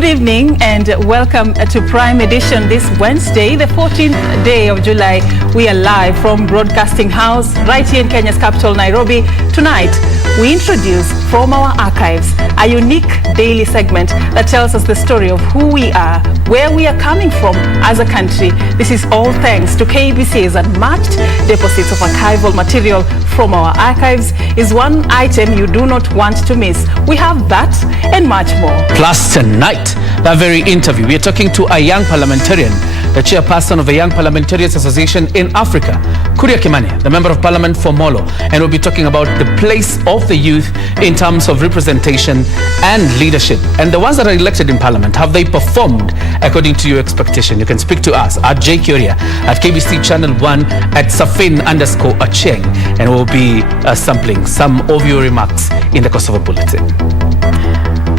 Good evening and welcome to Prime Edition this Wednesday, the 14th day of July. We are live from Broadcasting House right here in Kenya's capital, Nairobi. Tonight, we introduce From Our Archives, a unique daily segment that tells us the story of who we are, where we are coming from as a country. This is all thanks to KBC's unmatched deposits of archival material. From Our Archives is one item you do not want to miss. We have that and much more. Plus tonight, that very interview, we are talking to a young parliamentarian, the chairperson of the Young Parliamentarians Association in Africa, Kioria, the Member of Parliament for Molo, and we'll be talking about the place of the youth in terms of representation and leadership. And the ones that are elected in Parliament, have they performed according to your expectation? You can speak to us at Kioria, at KBC Channel 1, at Serfine_Achieng, and we'll be sampling some of your remarks in the course of a bulletin.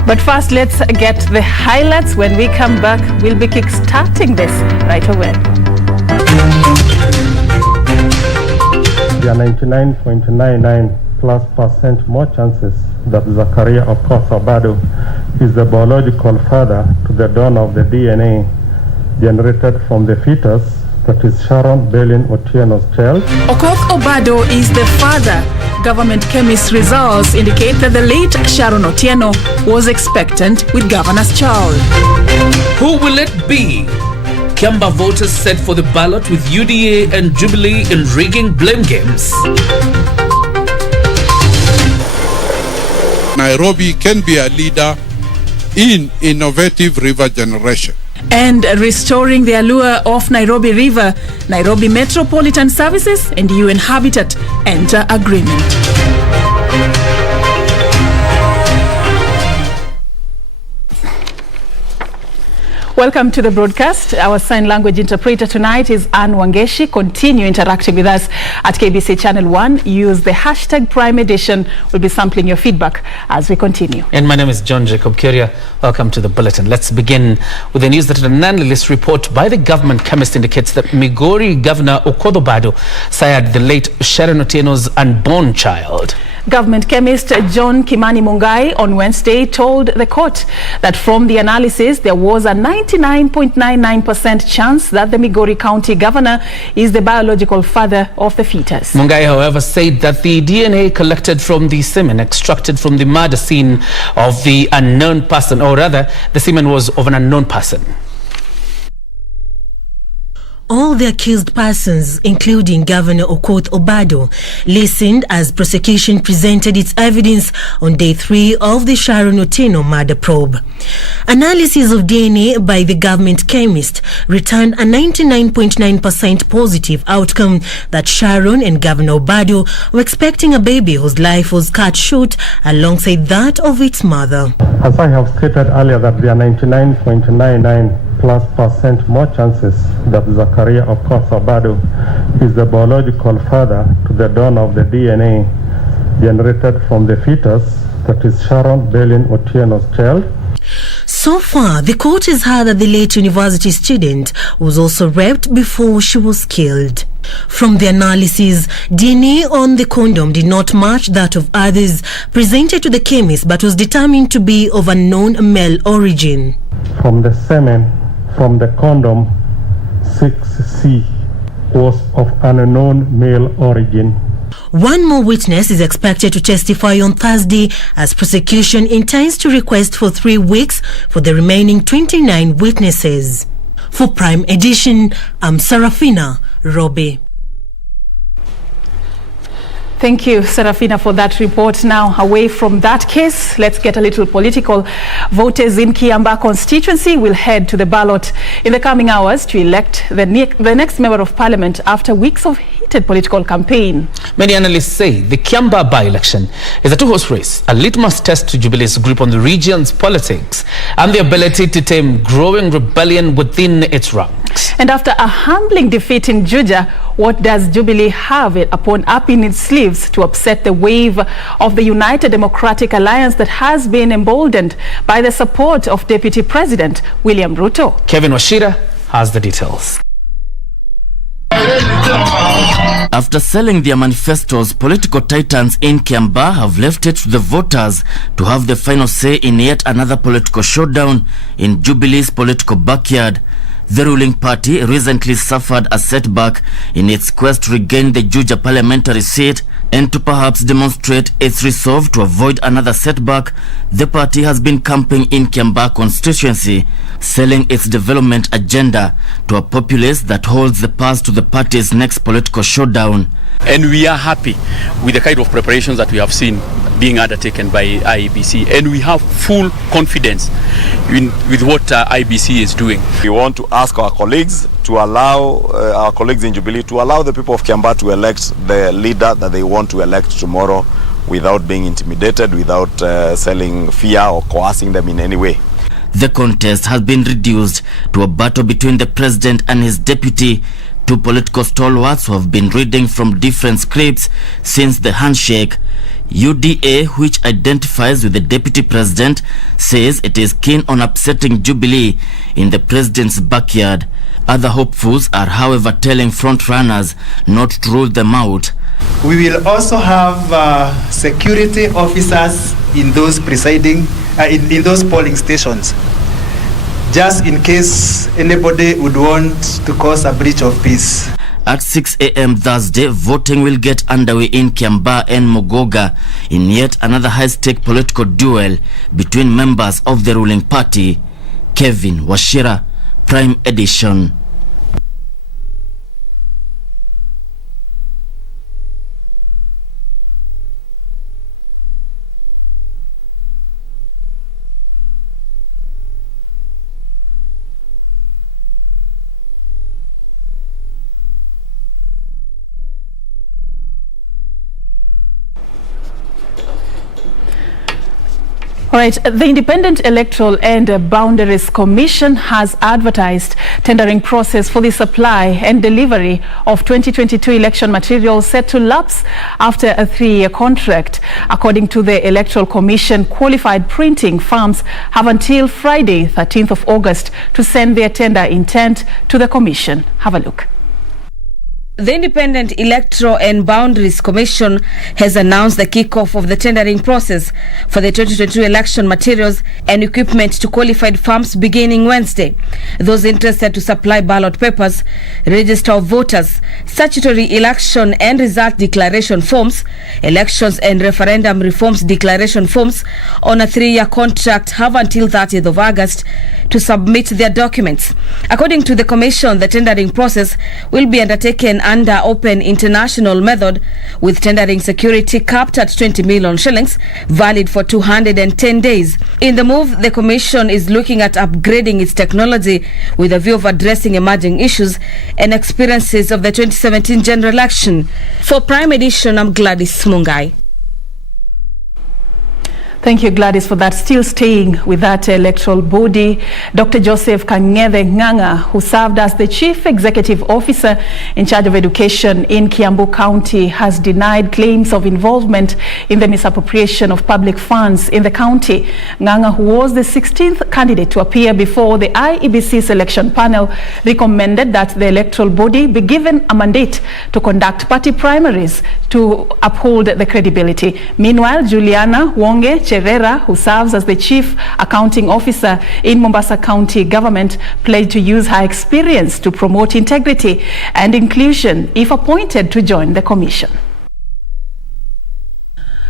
But first, let's get the highlights. When we come back, we'll be kick-starting this right away. There are 99.99+% more chances that Zakaria Okoth-Obado is the biological father to the donor of the DNA generated from the fetus, that is Sharon Otieno's child. Okoth-Obado is the father. Government chemist results indicate that the late Sharon Otieno was expectant with governor's child. Who will it be? Kiambaa voters set for the ballot with UDA and Jubilee in rigging blame games. Nairobi can be a leader in innovative river generation. And restoring the allure of Nairobi River, Nairobi Metropolitan Services and UN Habitat enter agreement. Welcome to the broadcast. Our sign language interpreter tonight is Anne Wangeshi. Continue interacting with us at KBC Channel 1. Use the hashtag Prime Edition. We'll be sampling your feedback as we continue. And my name is John Jacob Kioria. Welcome to the bulletin. Let's begin with the news that an analyst report by the government chemist indicates that Migori Governor Okoth-Obado sired the late Sharon Otieno's unborn child. Government chemist John Kimani Mungai on Wednesday told the court that from the analysis there was a 99.99% chance that the Migori County governor is the biological father of the fetus. Mungai, however, said that the DNA collected from the semen extracted from the murder scene of the unknown person, or rather, the semen was of an unknown person. All the accused persons, including Governor Okoth-Obado, listened as prosecution presented its evidence on day 3 of the Sharon Otieno murder probe. Analysis of DNA by the government chemist returned a 99.9% positive outcome that Sharon and Governor Obado were expecting a baby whose life was cut short alongside that of its mother. As I have stated earlier, that there are 99.99+% more chances that Zakaria Okoth-Obado is the biological father to the donor of the DNA generated from the fetus, that is Sharon Otieno's child. So far, the court has heard that the late university student was also raped before she was killed. From the analysis, DNA on the condom did not match that of others presented to the chemist, but was determined to be of unknown male origin. From the semen, from the condom, 6C was of unknown male origin. One more witness is expected to testify on Thursday as prosecution intends to request for 3 weeks for the remaining 29 witnesses. For Prime Edition, I'm Serfine Robe. Thank you, Serafina, for that report. Now, away from that case, let's get a little political. Voters in Kiambaa constituency will head to the ballot in the coming hours to elect the next member of parliament after weeks of heated political campaign. Many analysts say the Kiambaa by-election is a two-horse race, a litmus test to Jubilee's grip on the region's politics and the ability to tame growing rebellion within its ranks. And after a humbling defeat in Juja, what does Jubilee have upon upping its sleeves to upset the wave of the United Democratic Alliance that has been emboldened by the support of Deputy President William Ruto? Kevin Washira has the details. A After selling their manifestos, political titans in Kiambaa have left it to the voters to have the final say in yet another political showdown in Jubilee's political backyard. The ruling party recently suffered a setback in its quest to regain the Juja parliamentary seat, and to perhaps demonstrate its resolve to avoid another setback, the party has been camping in Kiambaa constituency, selling its development agenda to a populace that holds the path to the party's next political showdown. And we are happy with the kind of preparations that we have seen being undertaken by IEBC, and we have full confidence with what IEBC is doing. We want to ask our colleagues to allow our colleagues in Jubilee to allow the people of Kiambaa to elect the leader that they want to elect tomorrow without being intimidated, without selling fear or coercing them in any way. The contest has been reduced to a battle between the president and his deputy, two political stalwarts who have been reading from different scripts since the handshake. UDA, which identifies with the deputy president, says it is keen on upsetting Jubilee in the president's backyard. Other hopefuls are, however, telling frontrunners not to rule them out. We will also have security officers in those presiding in those polling stations, just in case anybody would want to cause a breach of peace. At 6 a.m. Thursday, voting will get underway in Kiambaa and Mogoga in yet another high-stake political duel between members of the ruling party. Kevin Washira, Prime Edition. All right, the Independent Electoral and Boundaries Commission has advertised tendering process for the supply and delivery of 2022 election materials set to lapse after a 3-year contract. According to the Electoral Commission, qualified printing firms have until Friday, 13th of August, to send their tender intent to the Commission. Have a look. The Independent Electoral and Boundaries Commission has announced the kickoff of the tendering process for the 2022 election materials and equipment to qualified firms beginning Wednesday. Those interested to supply ballot papers, register of voters, statutory election and result declaration forms, elections and referendum reforms declaration forms on a 3-year contract have until 30th of August to submit their documents. According to the Commission, the tendering process will be undertaken under open international method, with tendering security capped at 20 million shillings, valid for 210 days. In the move, the Commission is looking at upgrading its technology with a view of addressing emerging issues and experiences of the 2017 general election. For Prime Edition, I'm Gladys Mungai. Thank you, Gladys, for that. Still staying with that electoral body, Dr. Joseph Kang'ethe Ng'ang'a, who served as the Chief Executive Officer in charge of education in Kiambaa County, has denied claims of involvement in the misappropriation of public funds in the county. Ng'ang'a, who was the 16th candidate to appear before the IEBC selection panel, recommended that the electoral body be given a mandate to conduct party primaries to uphold the credibility. Meanwhile, Juliana Wonge Cherera, who serves as the Chief Accounting Officer in Mombasa County Government, pledged to use her experience to promote integrity and inclusion if appointed to join the commission.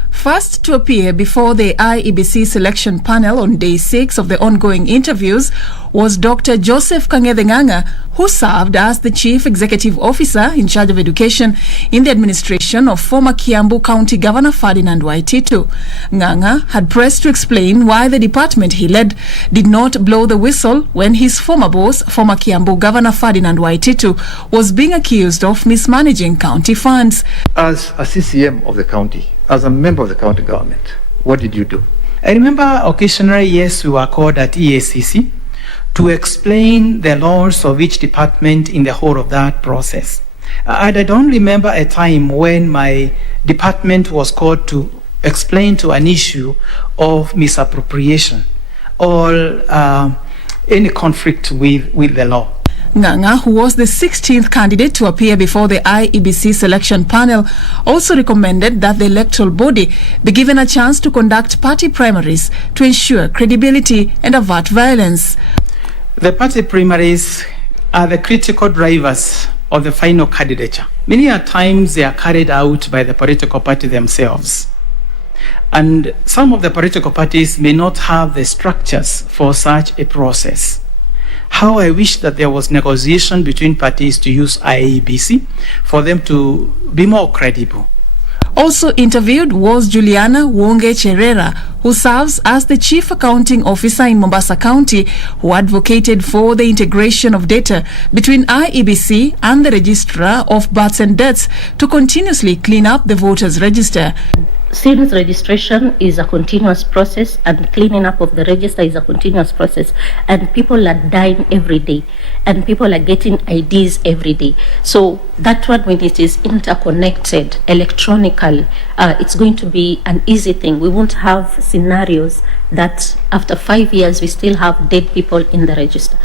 First to appear before the IEBC selection panel on day 6 of the ongoing interviews was Dr. Joseph Kang'ethe Ng'ang'a, who served as the Chief Executive Officer in charge of education in the administration of former Kiambaa County Governor Ferdinand Waititu. Ng'ang'a had pressed to explain why the department he led did not blow the whistle when his former boss, former Kiambaa Governor Ferdinand Waititu, was being accused of mismanaging county funds. As a CCM of the county, as a member of the county government, what did you do? I remember occasionally, yes, we were called at EACC to explain the laws of each department in the whole of that process. And I don't remember a time when my department was called to explain to an issue of misappropriation or any conflict with the law. Nganga, who was the 16th candidate to appear before the IEBC selection panel, also recommended that the electoral body be given a chance to conduct party primaries to ensure credibility and avert violence. The party primaries are the critical drivers of the final candidature. Many a times they are carried out by the political party themselves. And some of the political parties may not have the structures for such a process. How I wish that there was negotiation between parties to use IEBC for them to be more credible. Also interviewed was Juliana Wonge Cherera, who serves as the Chief Accounting Officer in Mombasa County, who advocated for the integration of data between IEBC and the Registrar of Births and Deaths to continuously clean up the voters' register. Since registration is a continuous process and cleaning up of the register is a continuous process, and people are dying every day and people are getting IDs every day. So that one, when it is interconnected electronically, it's going to be an easy thing. We won't have scenarios that after 5 years we still have dead people in the register.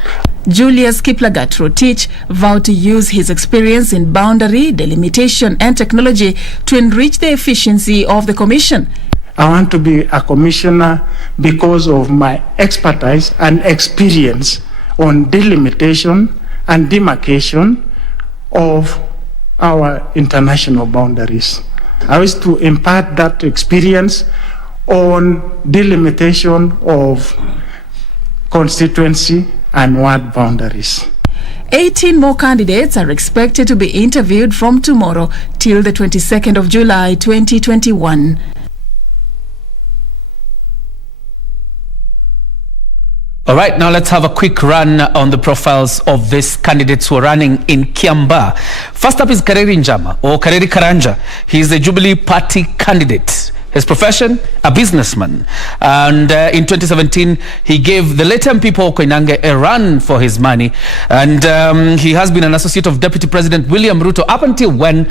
Julius Kiplagat Rotich vowed to use his experience in boundary, delimitation and technology to enrich the efficiency of the commission. I want to be a commissioner because of my expertise and experience on delimitation and demarcation of our international boundaries. I wish to impart that experience on delimitation of constituency and ward boundaries. 18 more candidates are expected to be interviewed from tomorrow till the 22nd of July 2021. All right, now let's have a quick run on the profiles of these candidates who are running in Kiambaa. First up is Kareri Njama, or Kareri Karanja. He is the Jubilee Party candidate. His profession, a businessman. And in 2017, he gave the late MP Paul Koinange a run for his money. And he has been an associate of Deputy President William Ruto up until when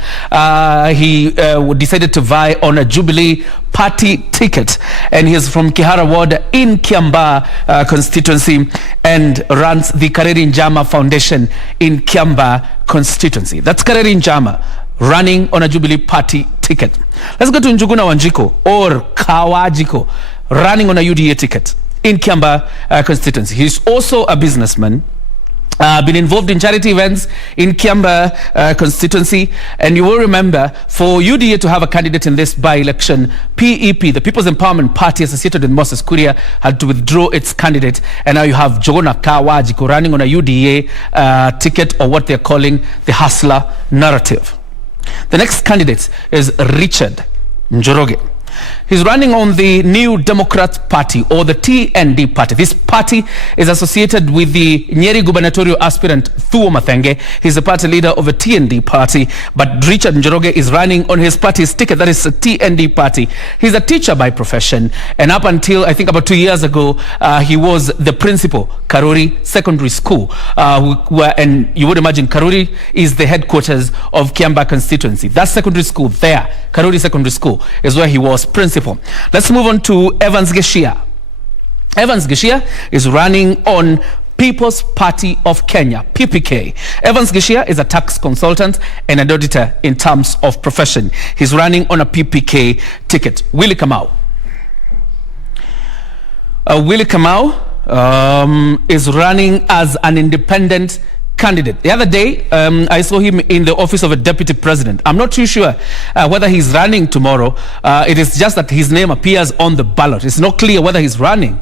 he decided to vie on a Jubilee Party ticket. And he is from Kihara Ward in Kiambaa constituency and runs the Kareri Njama Foundation in Kiambaa constituency. That's Kareri Njama running on a Jubilee Party ticket. Let's go to Njuguna Wanjiko, or Kawajiko, running on a UDA ticket in Kiambaa constituency. He's also a businessman. Been involved in charity events in Kiambaa constituency, and you will remember for UDA to have a candidate in this by-election, PEP, the People's Empowerment Party associated with Moses Kuria, had to withdraw its candidate, and now you have Jogona Kawajiko running on a UDA ticket, or what they're calling the hustler narrative. The next candidate is Richard Njoroge. He's running on the New Democrat Party, or the TND Party. This party is associated with the Nyeri gubernatorial aspirant Thuo Mathenge. He's the party leader of a TND party, but Richard Njoroge is running on his party's ticket, that is a TND party. He's a teacher by profession, and up until I think about 2 years ago, he was the principal, Karori Secondary School, and you would imagine Karori is the headquarters of Kiambaa constituency. That secondary school there, Karori Secondary School, is where he was principal. Let's move on to Evans Geshia. Evans Geshia is running on People's Party of Kenya, PPK. Evans Geshia is a tax consultant and an auditor in terms of profession. He's running on a PPK ticket. Willie Kamau. Willie Kamau is running as an independent candidate. The other day, I saw him in the office of a deputy president. I'm not too sure whether he's running tomorrow. It is just that his name appears on the ballot. It's not clear whether he's running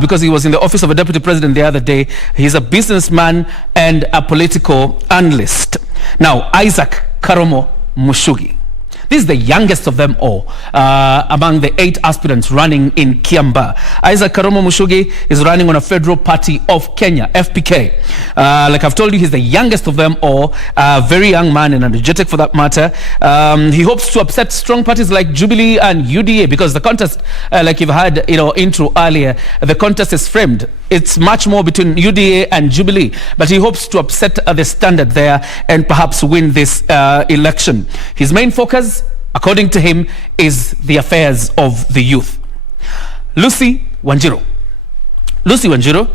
because he was in the office of a deputy president the other day. He's a businessman and a political analyst. Now, Isaac Karomo Mushugi. This is the youngest of them all among the 8 aspirants running in Kiambaa. Isaac Karomo Mushugi is running on a Federal Party of Kenya, FPK. Like I've told you, he's the youngest of them all, a very young man and energetic for that matter. He hopes to upset strong parties like Jubilee and UDA because the contest, like you've had intro earlier, the contest is framed. It's much more between UDA and Jubilee, but he hopes to upset the standard there and perhaps win this election. His main focus, according to him, is the affairs of the youth. Lucy Wanjiru. Lucy Wanjiru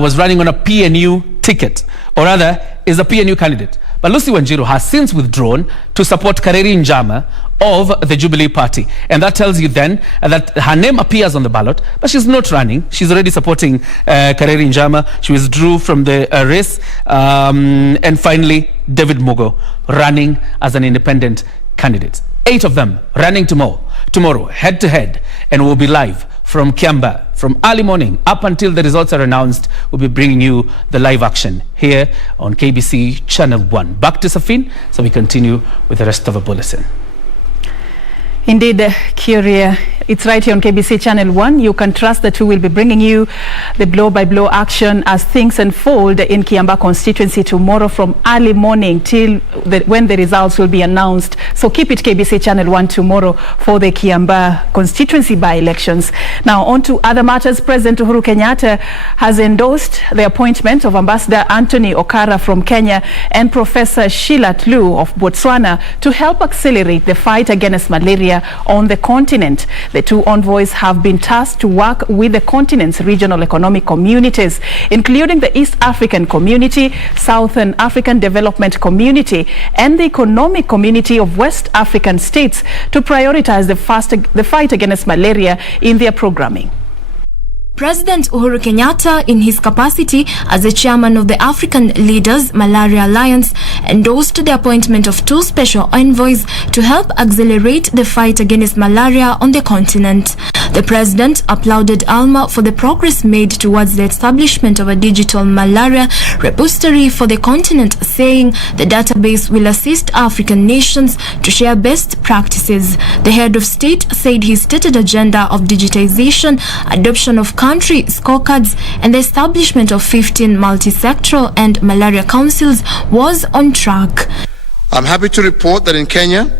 was running on a PNU ticket. or rather is a PNU candidate. But Lucy Wanjiru has since withdrawn to support Kareri Njama of the Jubilee Party. And that tells you then that her name appears on the ballot, but she's not running. She's already supporting Kareri Njama. She withdrew from the race. And finally, David Mugo running as an independent candidate. 8 of them running tomorrow head to head, and will be live from Kiambaa from early morning up until the results are announced. We'll be bringing you the live action here on KBC Channel 1. Back to Serfine, so we continue with the rest of the bulletin. Indeed, Kioria, it's right here on KBC Channel 1. You can trust that we will be bringing you the blow-by-blow action as things unfold in Kiambaa constituency tomorrow from early morning till when the results will be announced. So keep it KBC Channel 1 tomorrow for the Kiambaa constituency by-elections. Now, on to other matters. President Uhuru Kenyatta has endorsed the appointment of Ambassador Anthony Okara from Kenya and Professor Sheila Tlu of Botswana to help accelerate the fight against malaria on the continent. The two envoys have been tasked to work with the continent's regional economic communities, including the East African Community, Southern African Development Community, and the Economic Community of West African States to prioritize the fight against malaria in their programming. President Uhuru Kenyatta, in his capacity as the chairman of the African Leaders Malaria Alliance, endorsed the appointment of 2 special envoys to help accelerate the fight against malaria on the continent. The president applauded Alma for the progress made towards the establishment of a digital malaria repository for the continent, saying the database will assist African nations to share best practices. The head of state said his stated agenda of digitization, adoption of country scorecards, and the establishment of 15 multi-sectoral and malaria councils was on track. I'm happy to report that in Kenya,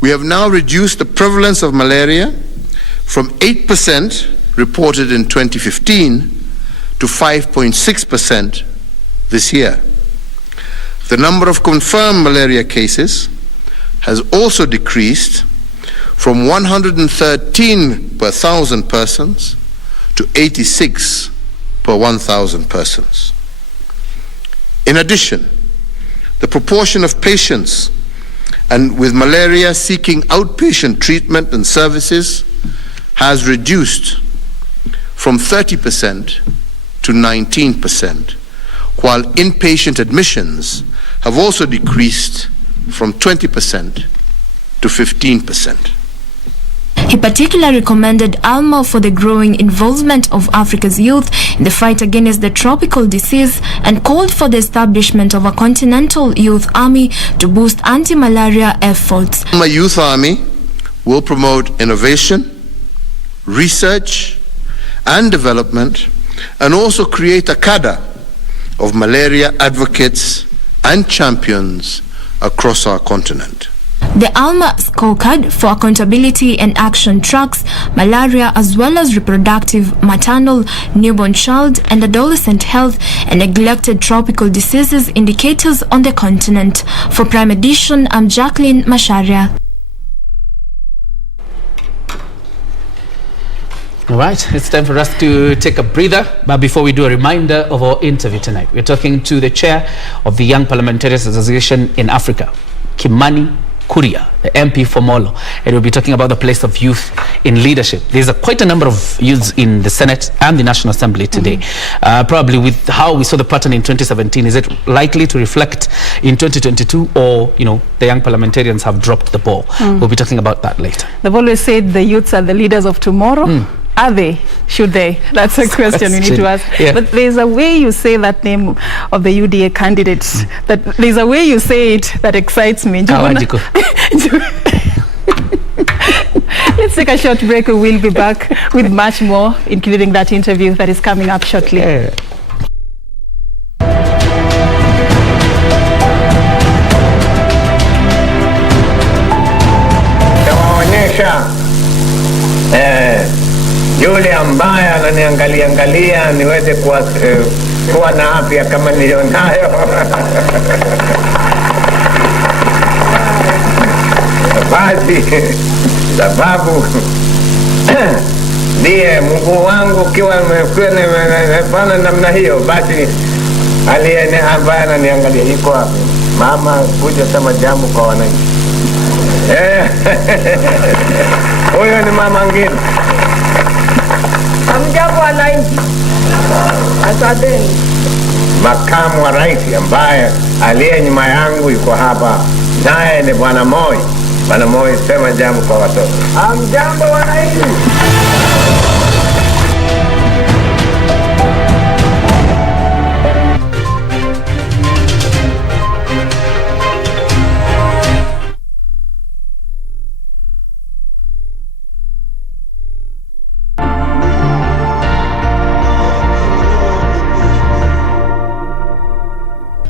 we have now reduced the prevalence of malaria from 8% reported in 2015 to 5.6% this year. The number of confirmed malaria cases has also decreased from 113 per 1,000 persons to 86 per 1,000 persons. In addition, the proportion of patients and with malaria seeking outpatient treatment and services has reduced from 30% to 19%, while inpatient admissions have also decreased from 20% to 15%. He particularly commended Alma for the growing involvement of Africa's youth in the fight against the tropical disease and called for the establishment of a continental youth army to boost anti-malaria efforts. My youth army will promote innovation, research and development, and also create a cadre of malaria advocates and champions across our continent. The Alma scorecard for accountability and action tracks malaria as well as reproductive, maternal, newborn child and adolescent health and neglected tropical diseases indicators on the continent. For Prime Edition, I'm Jacqueline Masharia. All right, it's time for us to take a breather. But before we do, a reminder of our interview tonight. We're talking to the chair of the Young Parliamentarians Association in Africa, Kimani Kioria, the MP for Molo, and we'll be talking about the place of youth in leadership. There's quite a number of youths in the Senate and the National Assembly today. Probably with how we saw the pattern in 2017, is it likely to reflect in 2022, or the young parliamentarians have dropped the ball? We'll be talking about that later. They've always said the youths are the leaders of tomorrow. Are they? Should they? That's a question we need to ask. Yeah. But there's a way you say that name of the UDA candidates. That there's a way you say it that excites me. Let's take a short break. We will be back with much more, including that interview that is coming up shortly. Yeah. Yule ambaye ananiangalia niweze kuwa na afya kama nilionayo. Basi sababu ndiye Mungu wangu, ukiwa nimefanya namna hiyo, basi Aliye ambaye ananiangalia yuko wapi? Mama, kuja sema jambo kwa wananchi. Huyo ni mama ngine. Hamjambo wananchi. Asanteni. Makamu wa rais ambaye aliye nyuma yangu yuko hapa, naye ni Bwana Moi. Bwana Moi, sema jambo kwa watoto. Hamjambo wananchi.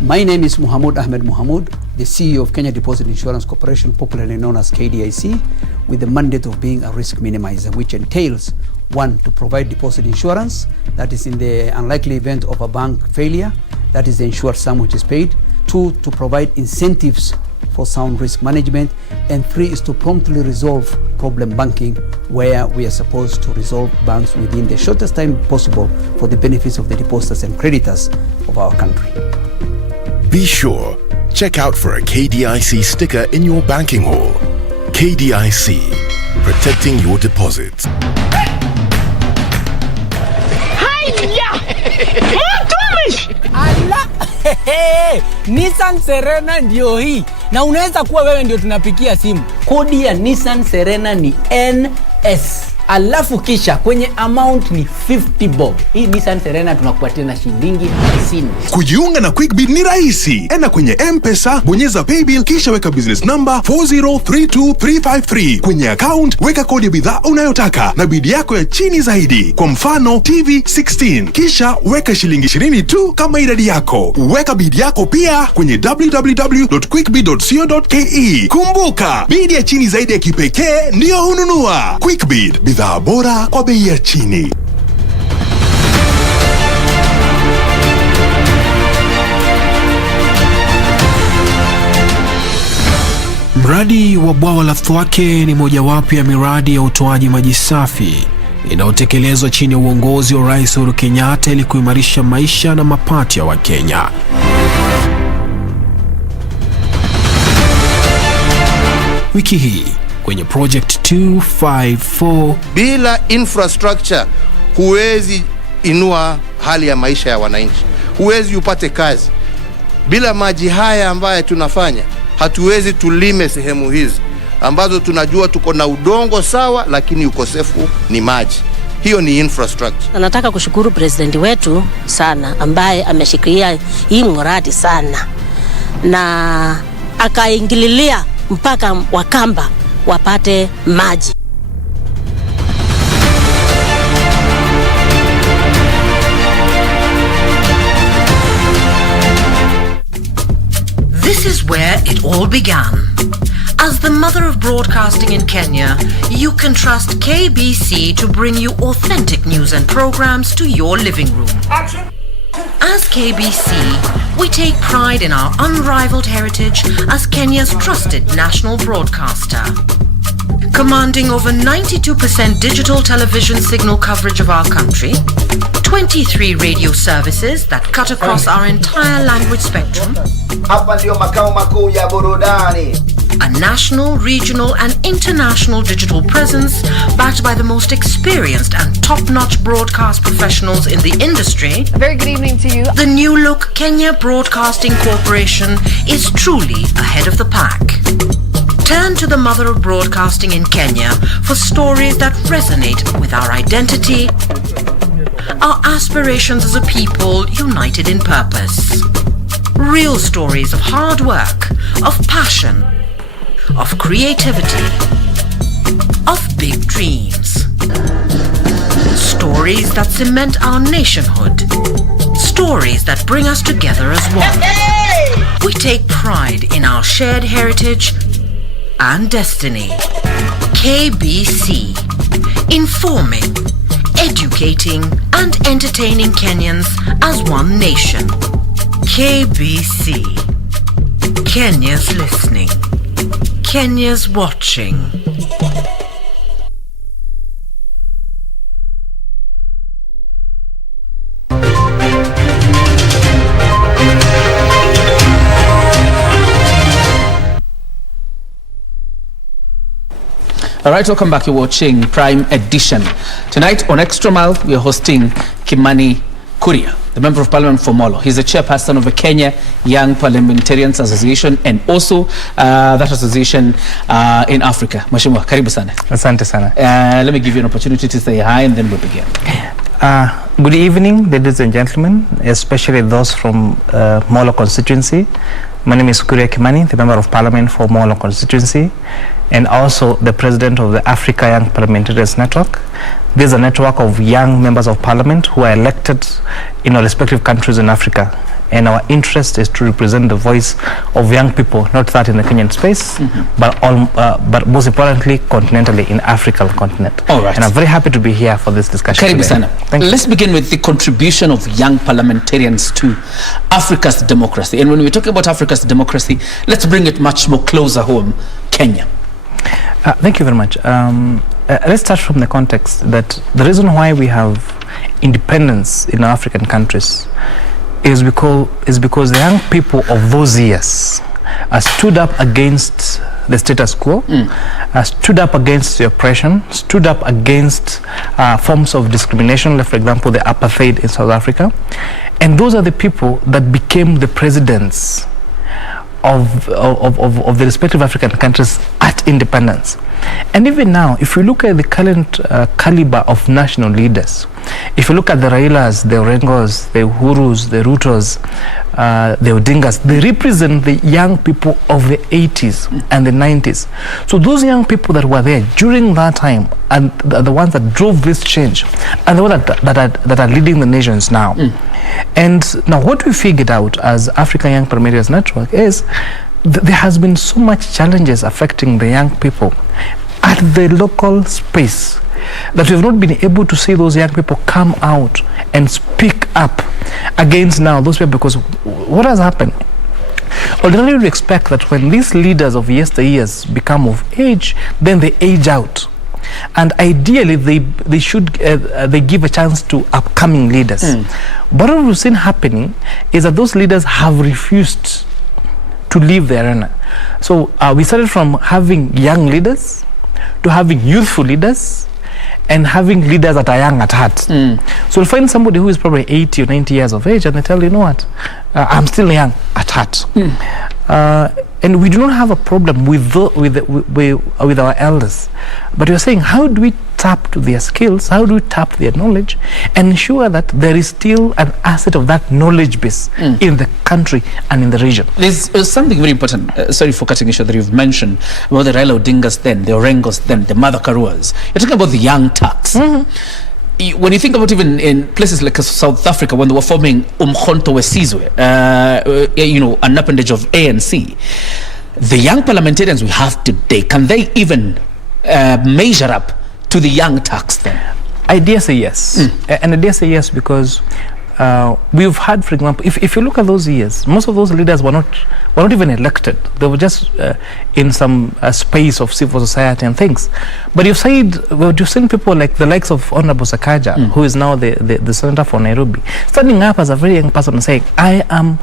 My name is Muhammad Ahmed Muhammad, the CEO of Kenya Deposit Insurance Corporation, popularly known as KDIC, with the mandate of being a risk minimizer, which entails, one, to provide deposit insurance, that is in the unlikely event of a bank failure, that is the insured sum which is paid. Two, to provide incentives for sound risk management. And three is to promptly resolve problem banking, where we are supposed to resolve banks within the shortest time possible for the benefits of the depositors and creditors of our country. Be sure, check out for a KDIC sticker in your banking hall. KDIC, protecting your deposits. Haya! Mtumishi! Ala! Nissan Serena ndio hii. Na unaweza kuwa wewe ndio tunapikia simu. Kodi ya Nissan Serena ni NS. Alafu kisha kwenye amount ni 50 bob. Hii Nissan Serena tunakupatia na shilingi 50. Kujiunga na QuickBid ni rahisi. Enda kwenye M-Pesa, bonyeza paybill, kisha weka business number 4032353. Kwenye account, weka kodi ya bidhaa unayotaka na bid yako ya chini zaidi. Kwa mfano, TV 16. Kisha weka shilingi 20 tu kama idadi yako. Weka bid yako pia kwenye www.quickbid.co.ke. Kumbuka, bid ya chini zaidi ya kipekee ndio hununua. QuickBid, bidhaa bora kwa bei ya chini. Mradi wa bwawa la Thwake ni mojawapo ya miradi ya utoaji maji safi inayotekelezwa chini ya uongozi wa Rais Uhuru Kenyatta ili kuimarisha maisha na mapato ya Wakenya. Wiki hii kwenye Project 254, bila infrastructure huwezi inua hali ya maisha ya wananchi, huwezi upate kazi. Bila maji haya ambayo tunafanya, hatuwezi tulime sehemu hizi ambazo tunajua tuko na udongo sawa, lakini ukosefu ni maji. Hiyo ni infrastructure. Nataka kushukuru president wetu sana ambaye ameshikilia hii mradi sana na akaingililia mpaka Wakamba wapate maji. This is where it all began. As the mother of broadcasting in Kenya, you can trust KBC to bring you authentic news and programs to your living room. As KBC, we take pride in our unrivaled heritage as Kenya's trusted national broadcaster. Commanding over 92% digital television signal coverage of our country, 23 radio services that cut across our entire language spectrum, a national, regional and international digital presence backed by the most experienced and top-notch broadcast professionals in the industry. A very good evening to you. The new look Kenya Broadcasting Corporation is truly ahead of the pack. Turn to the mother of broadcasting in Kenya for stories that resonate with our identity, our aspirations as a people united in purpose. Real stories of hard work, of passion, of creativity, of big dreams. Stories that cement our nationhood. Stories that bring us together as one. We take pride in our shared heritage and destiny. KBC, informing, educating and entertaining Kenyans as one nation. KBC, Kenya's listening, Kenya's watching. All right, welcome back. You're watching Prime Edition. Tonight on Extra Mile, we are hosting Kimani Kioria, the Member of Parliament for Molo. He's the chairperson of the Kenya Young Parliamentarians Association and also that association in Africa. Mheshimiwa, karibu sana. Asante sana. Let me give you an opportunity to say hi and then we'll begin. Good evening, ladies and gentlemen, especially those from Molo constituency. My name is Kioria Kimani, the Member of Parliament for Molo constituency, and also the President of the Africa Young Parliamentarians Network. This is a network of young members of Parliament who are elected in our respective countries in Africa. And our interest is to represent the voice of young people, not that in the Kenyan space, but most importantly, continentally in African continent. All right. And I'm very happy to be here for this discussion Karibu today. sana. Let's begin with the contribution of young parliamentarians to Africa's democracy. And when we talk about Africa's democracy, let's bring it much more closer home, Kenya. Thank you very much. Let's start from the context that the reason why we have independence in African countries is because the young people of those years stood up against the status quo, stood up against the oppression, stood up against forms of discrimination, like for example the apartheid in South Africa, and those are the people that became the presidents of the respective African countries at independence. And even now, if you look at the current caliber of national leaders, if you look at the Railas, the Orengos, the Uhurus, the Rutos, the Odingas, they represent the young people of the 80s and the 90s. So those young people that were there during that time and the ones that drove this change and the ones that are leading the nations now. And now what we figured out as African Young Parliamentarians Network is there has been so much challenges affecting the young people at the local space that we've not been able to see those young people come out and speak up against now those people, because what has happened? Ordinarily we expect that when these leaders of yesteryears become of age, then they age out. And ideally they should they give a chance to upcoming leaders. But what we've seen happening is that those leaders have refused to leave the arena. So we started from having young leaders to having youthful leaders and having leaders that are young at heart. So you'll find somebody who is probably 80 or 90 years of age and they tell you know what, I'm still young at heart. And we do not have a problem with our elders, but you're saying how do we tap to their skills, how do we tap to their knowledge and ensure that there is still an asset of that knowledge base in the country and in the region. There's something very important, sorry for cutting you, that you've mentioned about the Raila Odingas then, the Orengos then, the Mother Karuas. You're talking about the young Turks. When you think about even in places like South Africa, when they were forming Umkhonto Wesizwe, an appendage of ANC, the young parliamentarians we have today, can they even measure up to the young Turks then? I dare say yes. And I dare say yes because we've had, for example, if you look at those years, most of those leaders were not even elected. They were just in some space of civil society and things. But you've seen people like the likes of Honorable Sakaja, who is now the senator for Nairobi, standing up as a very young person and saying, I am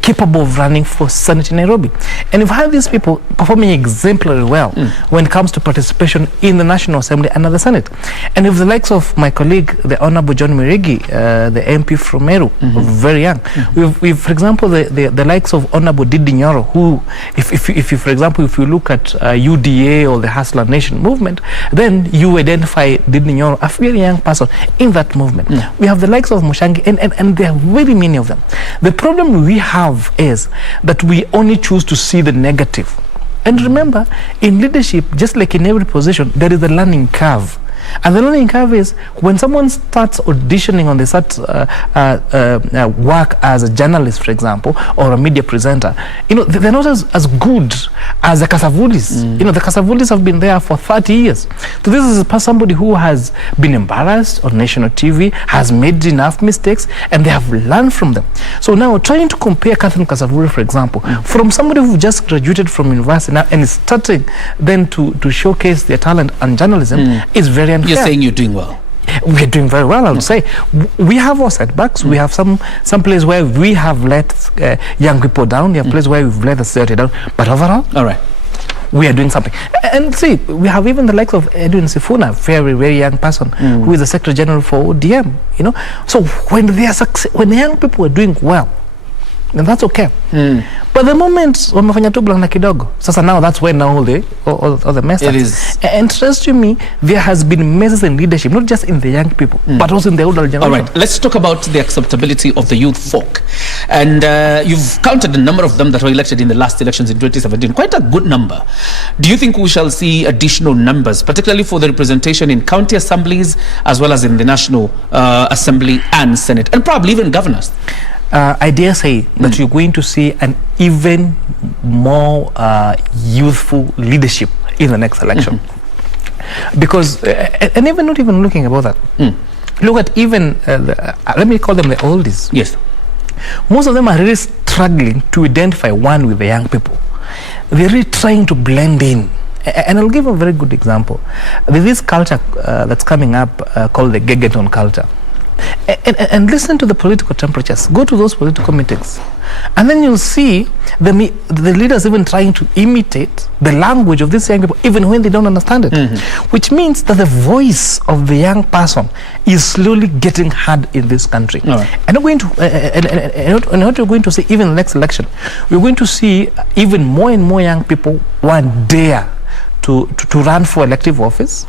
capable of running for Senate in Nairobi. And you've had these people performing exemplary well when it comes to participation in the National Assembly and the Senate. And if the likes of my colleague, the Honorable John Mirigi, the MP from Meru, very young, we've for example, the likes of Honorable Didi Nyoro, who, if you, for example, if you look at UDA or the Hustler Nation movement, then you identify Didi Nyoro, a very young person in that movement. We have the likes of Mushangi, and there are very many of them. The problem we have is that we only choose to see the negative. And remember, in leadership, just like in every position, there is a learning curve. And the learning curve is when someone starts auditioning on the work as a journalist, for example, or a media presenter, they're not as good as the Kasavulis. The Kasavulis have been there for 30 years. So this is somebody who has been embarrassed on national TV, has made enough mistakes, and they have learned from them. So now trying to compare Catherine Kasavuli, for example, from somebody who just graduated from university now and is starting then to showcase their talent and journalism is very unfair. You're saying you're doing well. We're doing very well, I would say. We have our setbacks. We have some places where we have let young people down. We have places where we've let the society down. But overall, all right. we are doing something. And see, we have even the likes of Edwin Sifuna, very, very young person, who is the Secretary General for ODM, you know. So when they are when the young people are doing well, then that's okay. But the moment wamefanya tu blank na kidogo, sasa now that's when now all the mess it is. And trust you me, there has been messes in leadership, not just in the young people, but also in the older generation. All right, let's talk about the acceptability of the youth folk. And you've counted the number of them that were elected in the last elections in 2017, quite a good number. Do you think we shall see additional numbers, particularly for the representation in county assemblies as well as in the National Assembly and Senate, and probably even governors? I dare say that you're going to see an even more youthful leadership in the next election. Because, and even not even looking about that, look at even, let me call them the oldies. Yes. Most of them are really struggling to identify one with the young people. They're really trying to blend in. And I'll give a very good example. There's this culture that's coming up called the Gegeton culture. And listen to the political temperatures. Go to those political meetings, and then you'll see the leaders even trying to imitate the language of these young people, even when they don't understand it. Which means that the voice of the young person is slowly getting heard in this country. And we're going to, and what we're going to see even in the next election, we're going to see even more and more young people who dare to run for elective office.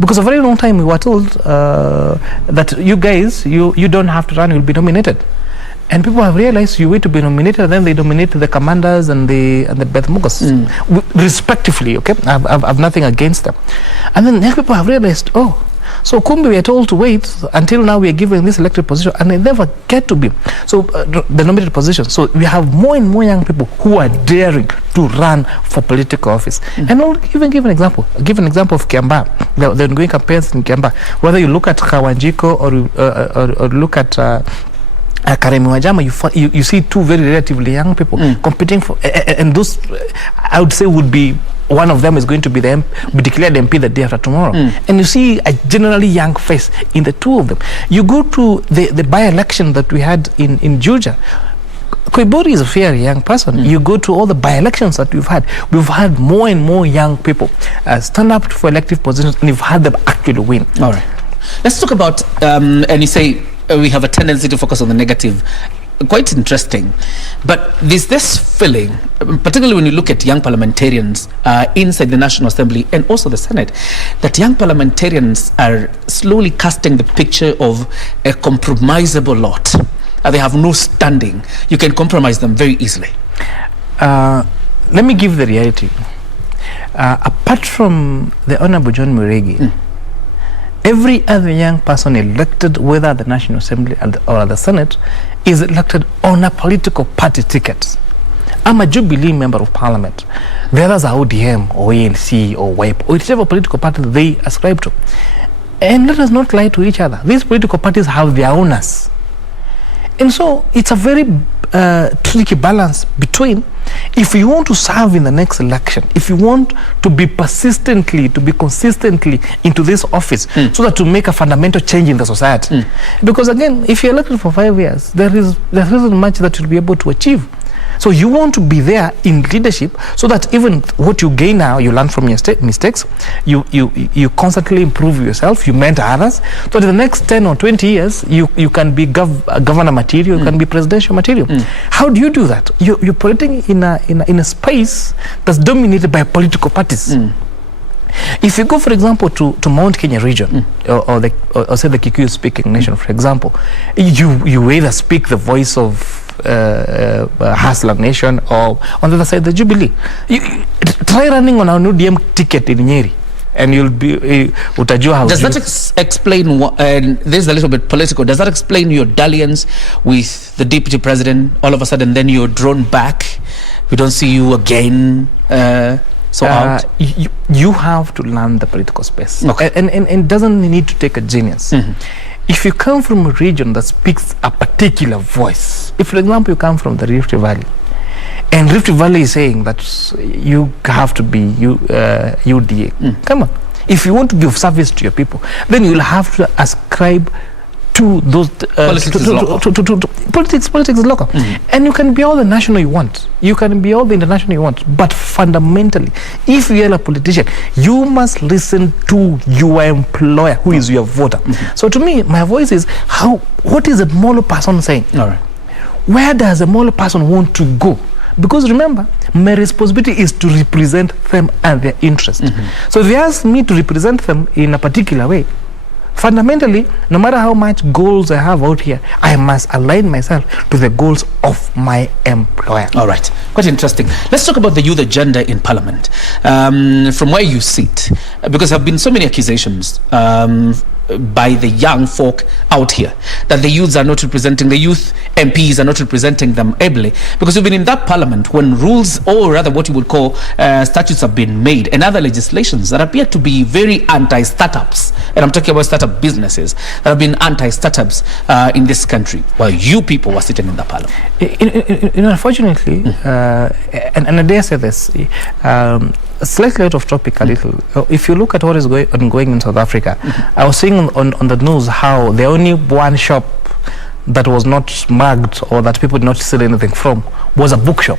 Because a very long time we were told that you guys, you don't have to run, you'll be nominated. And people have realized you wait to be nominated, and then they nominate the commanders and the Bethmugos, respectively, okay? I've nothing against them. And then next people have realized, oh, so Kumbi, we are told to wait until now we are given this elected position, and they never get to be. So the nominated position. So we have more and more young people who are daring to run for political office. And I'll even give an example. I'll give an example of Kiambaa. They're ongoing campaigns in Kiambaa. Whether you look at Kawanjiko or look at Karemi Wajama, you see two very relatively young people competing for, and those I would say would be, one of them is going to be be declared MP the day after tomorrow. And you see a generally young face in the two of them. You go to the by-election that we had in Georgia. Koibori is a very young person. You go to all the by-elections that we've had more and more young people stand up for elective positions, and you've had them actually win. All right. Let's talk about, and you say we have a tendency to focus on the negative. Quite interesting, but there's this feeling, particularly when you look at young parliamentarians inside the National Assembly and also the Senate, that young parliamentarians are slowly casting the picture of a compromisable lot. They have no standing. You can compromise them very easily. Let me give the reality. Apart from the Honorable John Muregi, every other young person elected, whether at the National Assembly or at the Senate, is elected on a political party ticket. I'm a Jubilee member of Parliament. The others are ODM or ANC or WIPE or whichever political party they ascribe to. And let us not lie to each other. These political parties have their owners. And so it's a very tricky balance between, if you want to serve in the next election, if you want to be consistently into this office, so that to make a fundamental change in the society. Because again, if you're elected for 5 years, there isn't much that you'll be able to achieve. So you want to be there in leadership, so that even what you gain now, you learn from your mistakes, you constantly improve yourself, you mentor others, so that in the next 10 or 20 years, you can be governor material, you can be presidential material. How do you do that? You're operating in a space that's dominated by political parties. If you go, for example, to Mount Kenya region, or say the Kikuyu speaking nation, for example, you either speak the voice of Hustler Nation, or on the other side the Jubilee. Try running on an ODM ticket in Nyeri, and you'll be utajua how. Does that explain and this is a little bit political, does that explain your dalliance with the deputy president? All of a sudden then you're drawn back, we don't see you again, out? You have to learn the political space, and it doesn't need to take a genius. If you come from a region that speaks a particular voice, if, for example, you come from the Rift Valley, and Rift Valley is saying that you have to be UDA, come on. If you want to be of service to your people, then you'll have to ascribe to those Politics is local. Politics is local. And you can be all the national you want, you can be all the international you want, but fundamentally, if you are a politician, you must listen to your employer, who is your voter. So to me, my voice is what is a Molo person saying? All right. Where does a Molo person want to go? Because remember, my responsibility is to represent them and their interest. So if you ask me to represent them in a particular way, fundamentally, no matter how much goals I have out here, I must align myself to the goals of my employer. All right, quite interesting. Let's talk about the youth agenda in Parliament. From where you sit, because there have been so many accusations by the young folk out here that the youths are not representing, the youth MPs are not representing them ably, because we've been in that parliament when rules, or rather what you would call statutes, have been made, and other legislations that appear to be very anti-startups, and I'm talking about startup businesses that have been anti-startups in this country, while you people were sitting in the parliament. Unfortunately, and I dare say this, slightly out of topic a little. If you look at what is going in South Africa, I was seeing on the news how the only one shop that was not marked or that people did not sell anything from was a bookshop.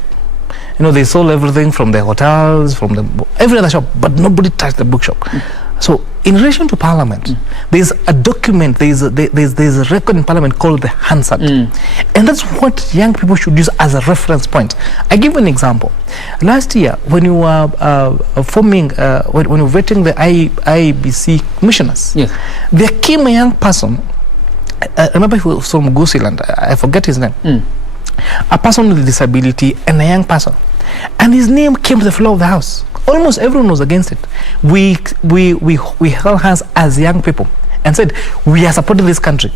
You know, they sold everything from the hotels, from every other shop, but nobody touched the bookshop. So in relation to Parliament, there's a document, there's a record in Parliament called the Hansard, and that's what young people should use as a reference point. I give an example. Last year, when you were when you were vetting the IEBC commissioners, there came a young person. I remember he was from Gooseyland. I forget his name. A person with a disability and a young person, and his name came to the floor of the House. Almost everyone was against it. We held hands as young people and said we are supporting this country,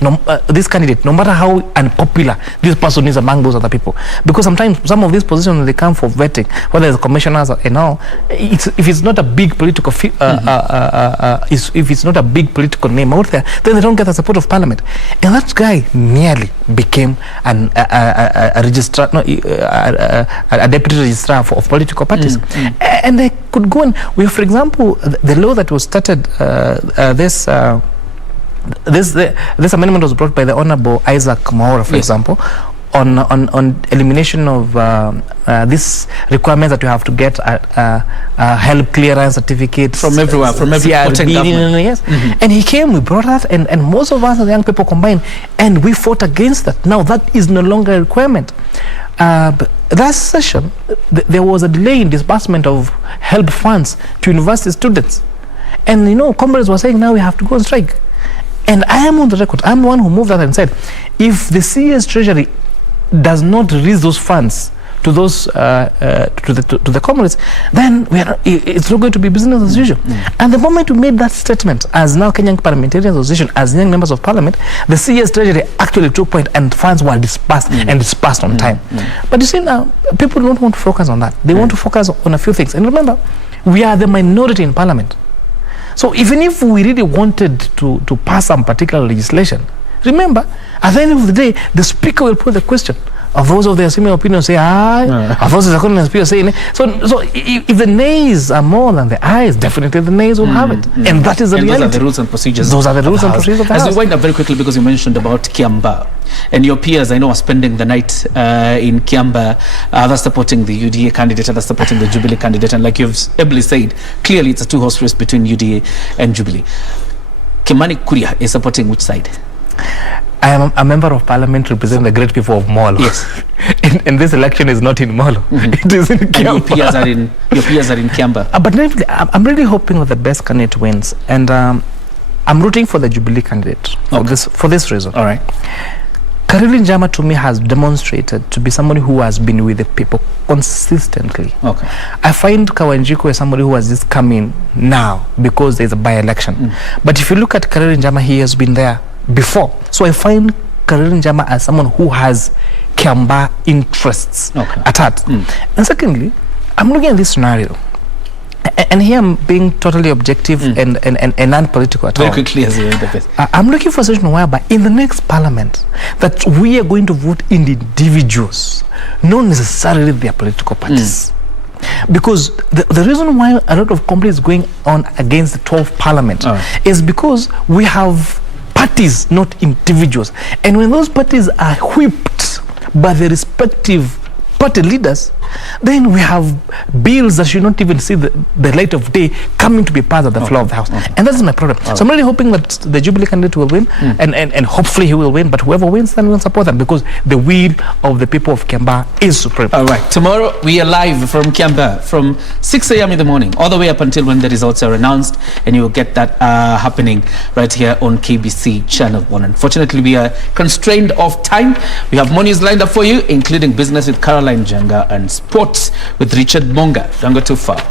this candidate, no matter how unpopular this person is among those other people. Because sometimes some of these positions, they come for vetting, whether it's commissioners and all. If it's not a big political if it's not a big political name out there, then they don't get the support of Parliament. And that guy nearly became a registrar, a deputy registrar of political parties. And they could go and for example, the law that was started, this amendment was brought by the Honorable Isaac Maura, for example, on elimination of this requirements that you have to get health clearance certificate from everywhere, from every government. And he came, we brought that, and most of us as young people combined, and we fought against that. Now that is no longer a requirement. Last session, there was a delay in disbursement of help funds to university students, and comrades were saying now we have to go on strike. And I am on the record. I'm the one who moved that and said, if the CS Treasury does not release those funds to those to the comrades, then it's not going to be business as usual. And the moment we made that statement, as now Kenyan Parliamentarian Association, as young members of Parliament, the CS Treasury actually took point and funds were dispersed and dispersed on time. But you see now, people don't want to focus on that. They want to focus on a few things. And remember, we are the minority in Parliament. So even if we really wanted to pass some particular legislation, remember, at the end of the day, the Speaker will put the question. Of those of their similar opinions say aye, of those of the opinions say nay. So if the nays are more than the ayes, definitely the nays will have it. And that is the reality. Those are the rules and procedures. Those are the rules and procedures of the House. As we wind up very quickly, because you mentioned about Kiambaa, and your peers, I know, are spending the night in Kiambaa, others supporting the UDA candidate, others supporting the Jubilee candidate, and like you've ably said, clearly it's a two-horse race between UDA and Jubilee. Kimani Kuria is supporting which side? I am a member of Parliament representing the great people of Molo. Yes. And this election is not in Molo. It is in Kiambaa. And your peers are in Kiambaa. But I'm really hoping that the best candidate wins. And I'm rooting for the Jubilee candidate for this reason. All right. Kareli Njama to me has demonstrated to be somebody who has been with the people consistently. Okay. I find Kawanjiku as somebody who has just come in now because there's a by-election. But if you look at Kareli Njama, he has been there before. So I find Kareli Njama as someone who has Kiambaa interests at heart. And secondly, I'm looking at this scenario, and here I'm being totally objective and non-political at all. Very quickly, as you're the best. I'm looking for a situation whereby in the next Parliament that we are going to vote in individuals, not necessarily their political parties. Because the reason why a lot of conflict is going on against the 12th Parliament is because we have parties, not individuals. And when those parties are whipped by the respective party leaders, then we have bills that should not even see the light of day coming to be part of the floor of the House. And that's my problem. So I'm really hoping that the Jubilee candidate will win, and hopefully he will win, but whoever wins, then we'll support them, because the will of the people of Kiambaa is supreme. All right, tomorrow we are live from Kiambaa from 6 a.m. in the morning, all the way up until when the results are announced, and you will get that happening right here on KBC Channel 1. Unfortunately, we are constrained of time. We have more news lined up for you, including business with Caroline Jenga and sports with Richard Monga. Don't go too far.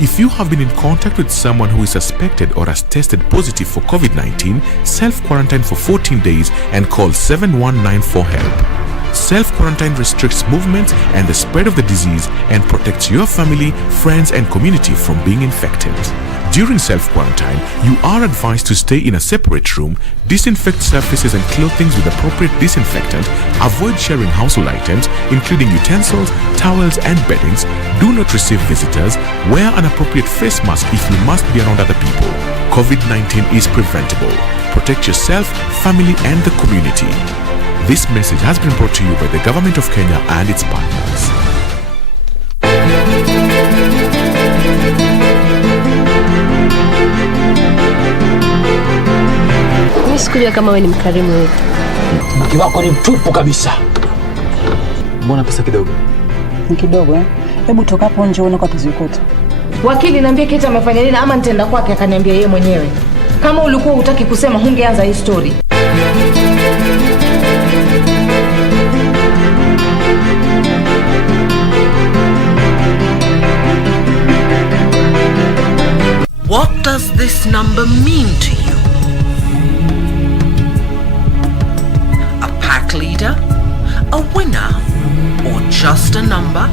If you have been in contact with someone who is suspected or has tested positive for COVID-19, self-quarantine for 14 days and call 7194 for help. Self-quarantine restricts movement and the spread of the disease and protects your family, friends and community from being infected. During self-quarantine, you are advised to stay in a separate room, disinfect surfaces and clothing with appropriate disinfectant, avoid sharing household items, including utensils, towels and beddings, do not receive visitors, wear an appropriate face mask if you must be around other people. COVID-19 is preventable. Protect yourself, family and the community. This message has been brought to you by the Government of Kenya and its partners. Sikujua kama wewe ni mkarimu hivi. Mke wako ni mtupu kabisa. Mbona pesa kidogo? Ni kidogo eh? Hebu toka hapo nje uone kwa tuzikuta. Wakili niambie Kate amefanya nini ama nitaenda kwake akaniambia yeye mwenyewe. Kama ulikuwa hutaki kusema hungeanza hii story. What does this number mean to you? A pack leader? A winner? Or just a number?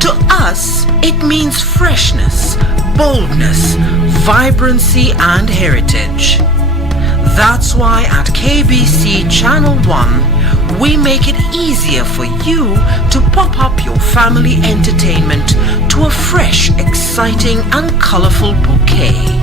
To us, it means freshness, boldness, vibrancy and heritage. That's why at KBC Channel 1, we make it easier for you to pop up your family entertainment to a fresh, exciting and colorful bouquet.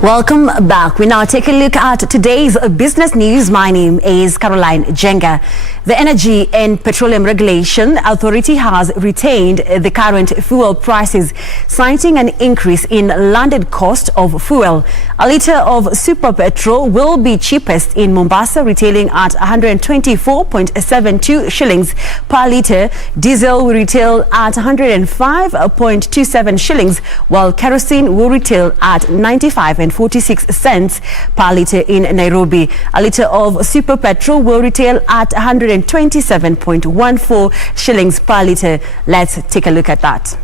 Welcome back. We now take a look at today's business news. My name is Caroline Jenga. The Energy and Petroleum Regulation Authority has retained the current fuel prices, citing an increase in landed cost of fuel. A litre of super petrol will be cheapest in Mombasa, retailing at 124.72 shillings per litre. Diesel will retail at 105.27 shillings, while kerosene will retail at 95.46 cents per litre in Nairobi. A litre of super petrol will retail at 127.14 shillings per litre. Let's take a look at that.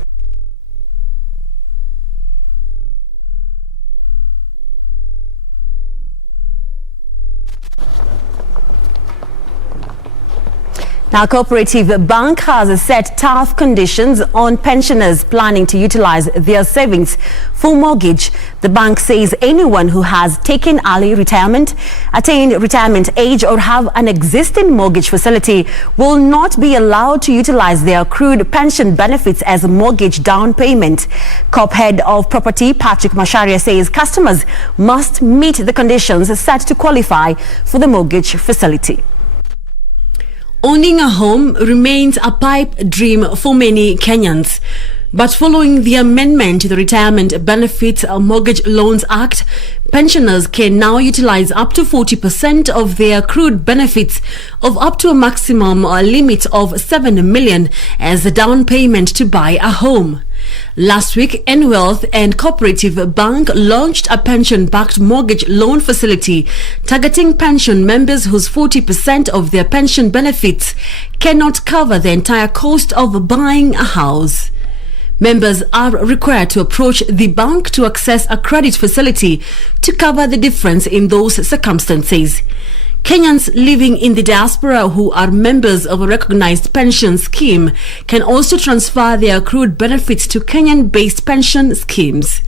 Now, Cooperative Bank has set tough conditions on pensioners planning to utilize their savings for mortgage. The bank says anyone who has taken early retirement, attained retirement age or have an existing mortgage facility will not be allowed to utilize their accrued pension benefits as a mortgage down payment. COP Head of Property Patrick Masharia says customers must meet the conditions set to qualify for the mortgage facility. Owning a home remains a pipe dream for many Kenyans. But following the amendment to the Retirement Benefits Mortgage Loans Act, pensioners can now utilize up to 40% of their accrued benefits of up to a maximum limit of 7 million as a down payment to buy a home. Last week, N-Wealth and Cooperative Bank launched a pension-backed mortgage loan facility targeting pension members whose 40% of their pension benefits cannot cover the entire cost of buying a house. Members are required to approach the bank to access a credit facility to cover the difference in those circumstances. Kenyans living in the diaspora who are members of a recognized pension scheme can also transfer their accrued benefits to Kenyan-based pension schemes.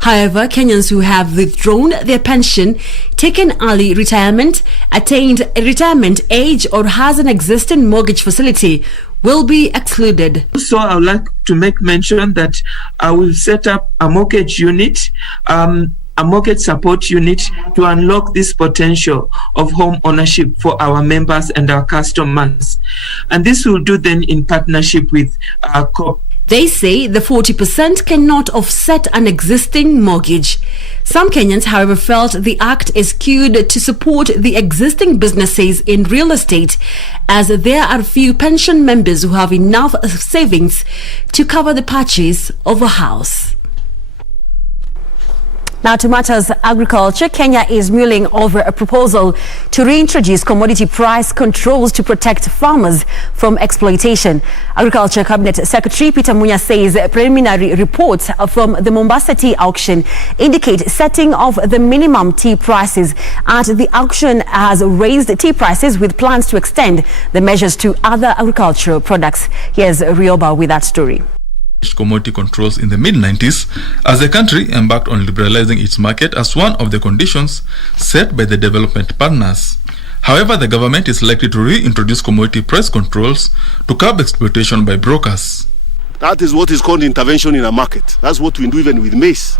However, Kenyans who have withdrawn their pension, taken early retirement, attained a retirement age, or has an existing mortgage facility will be excluded. So I would like to make mention that I will set up a mortgage unit, a mortgage support unit to unlock this potential of home ownership for our members and our customers. And this will do then in partnership with our They say the 40% cannot offset an existing mortgage. Some Kenyans, however, felt the act is skewed to support the existing businesses in real estate, as there are few pension members who have enough savings to cover the purchase of a house. Now to matters agriculture, Kenya is mulling over a proposal to reintroduce commodity price controls to protect farmers from exploitation. Agriculture Cabinet Secretary Peter Munya says preliminary reports from the Mombasa tea auction indicate setting of the minimum tea prices at the auction has raised tea prices, with plans to extend the measures to other agricultural products. Here's Rioba with that story. Commodity controls in the mid-90s as the country embarked on liberalizing its market as one of the conditions set by the development partners. However, the government is likely to reintroduce commodity price controls to curb exploitation by brokers. That is what is called intervention in a market. That's what we do even with maize.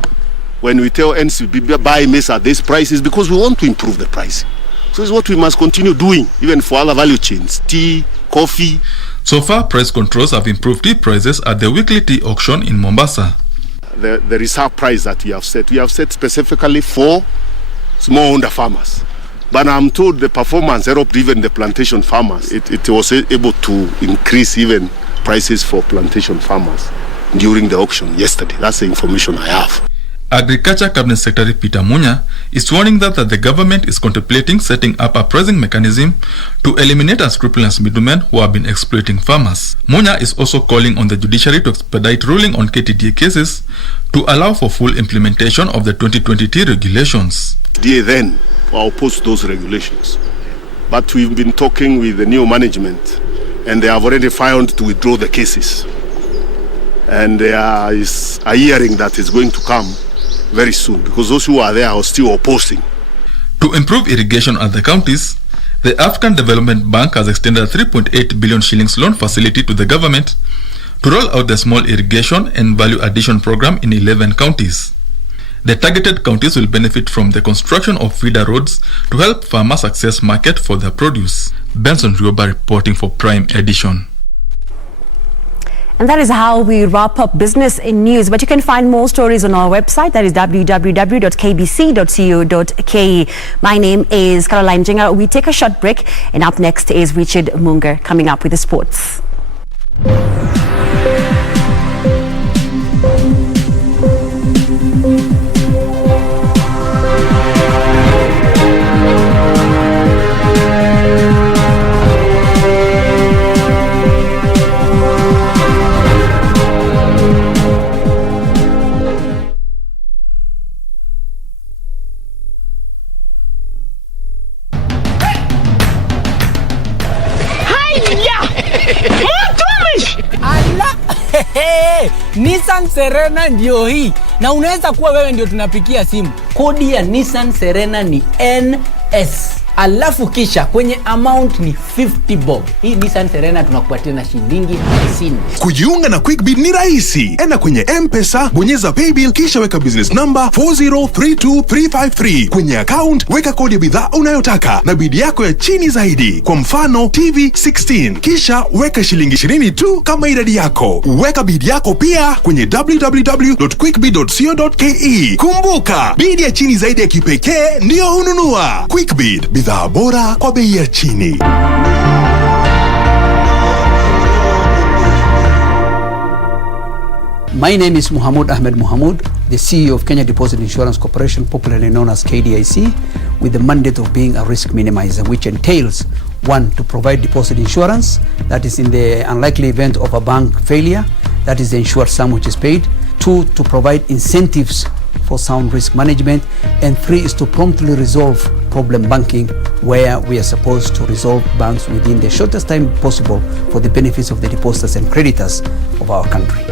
When we tell NCB buy maize at these prices, because we want to improve the price. So it's what we must continue doing, even for other value chains, tea, coffee. So far, price controls have improved tea prices at the weekly tea auction in Mombasa. The reserve price that we have set specifically for smallholder farmers. But I'm told the performance helped even the plantation farmers. It was able to increase even prices for plantation farmers during the auction yesterday. That's the information I have. Agriculture Cabinet Secretary Peter Munya is warning that the government is contemplating setting up a pricing mechanism to eliminate unscrupulous middlemen who have been exploiting farmers. Munya is also calling on the judiciary to expedite ruling on KDIC cases to allow for full implementation of the 2020 tea regulations. DA then opposed those regulations. But we've been talking with the new management and they have already filed to withdraw the cases. And there is a hearing that is going to come very soon, because those who are there are still opposing. To improve irrigation at the counties, the African Development Bank has extended a 3.8 billion shillings loan facility to the government to roll out the small irrigation and value addition program in 11 counties. The targeted counties will benefit from the construction of feeder roads to help farmers access market for their produce. Benson Rioba reporting for Prime Edition. And that is how we wrap up business in news. But you can find more stories on our website. That is www.kbc.co.ke. My name is Caroline Jenga. We take a short break, and up next is Richard Munger coming up with the sports. Nissan Serena ndio hii, na unaweza kuwa wewe ndio tunapikia simu. Kodi ya Nissan Serena ni NS, alafu kisha kwenye amount ni 50 bob. Hii Nissan Serena tunakupatia na shilingi 50. Kujiunga na QuickBid ni rahisi. Enda kwenye M-Pesa, bonyeza paybill, kisha weka business number 4032353. Kwenye account weka kodi ya bidhaa unayotaka na bid yako ya chini zaidi. Kwa mfano TV 16, kisha weka shilingi 20 tu kama idadi yako. Weka bid yako pia kwenye www.quickbid.co.ke. Kumbuka, bid ya chini zaidi ya kipekee ndio hununua. QuickBid, bidhaa bora kwa bei ya chini. My name is Mohamud Ahmed Mohamud, the CEO of Kenya Deposit Insurance Corporation, popularly known as KDIC, with the mandate of being a risk minimizer, which entails, one, to provide deposit insurance, that is in the unlikely event of a bank failure, that is the insured sum which is paid. Two, to provide incentives for sound risk management. And three is to promptly resolve problem banking, where we are supposed to resolve banks within the shortest time possible for the benefits of the depositors and creditors of our country.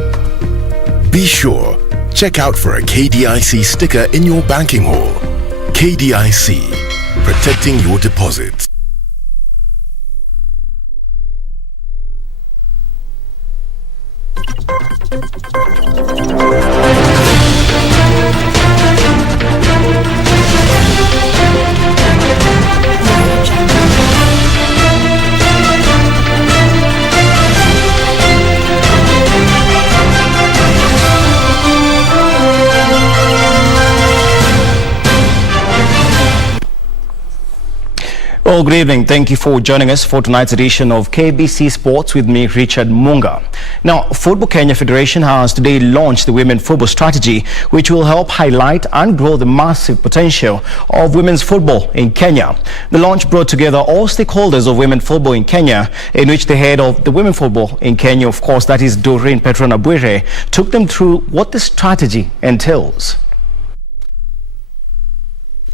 Be sure, check out for a KDIC sticker in your banking hall. KDIC, protecting your deposits. Well, good evening. Thank you for joining us for tonight's edition of KBC Sports with me, Richard Munga. Now, Football Kenya Federation has today launched the Women Football Strategy, which will help highlight and grow the massive potential of women's football in Kenya. The launch brought together all stakeholders of women football in Kenya, in which the head of the women football in Kenya, of course, that is Doreen Petronabwire, took them through what the strategy entails.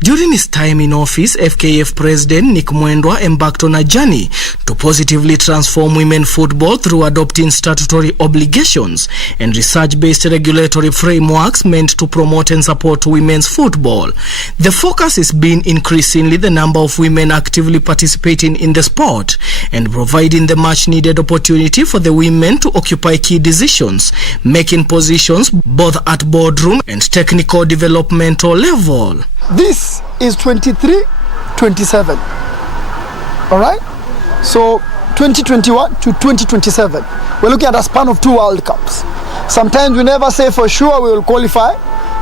During his time in office, FKF President Nick Mwendwa embarked on a journey to positively transform women football through adopting statutory obligations and research-based regulatory frameworks meant to promote and support women's football. The focus has been increasingly the number of women actively participating in the sport and providing the much-needed opportunity for the women to occupy key decisions, making positions both at boardroom and technical developmental level. This is 23-27, all right? So 2021 to 2027, we're looking at a span of 2 World Cups. Sometimes we never say for sure we will qualify,